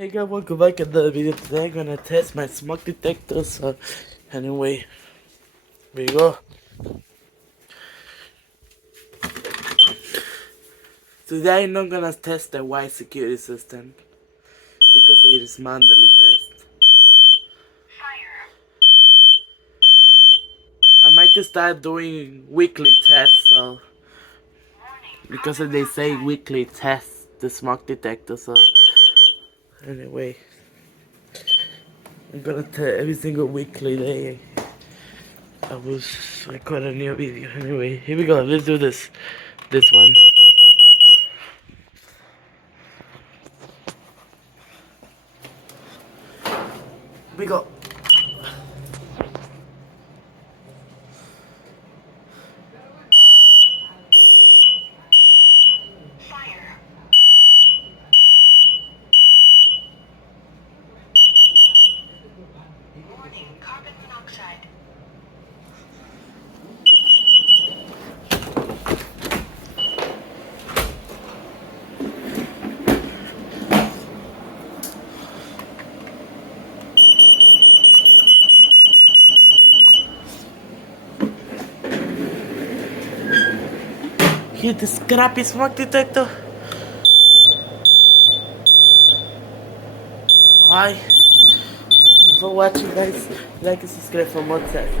Hey guys, welcome back to the video. Today I'm gonna test my smoke detector. So anyway, here we go. Today I'm not gonna test the white security system because it is manually test. I might just start doing weekly tests, so because they say weekly test the smoke detector. So anyway, I'm gonna test every single weekly day. I will record a new video. Anyway, here we go. Let's do this. This one. Here we go. Warning, carbon monoxide. Hear the scrappy smoke detector. Hi. For watching guys. Like and subscribe for more tests.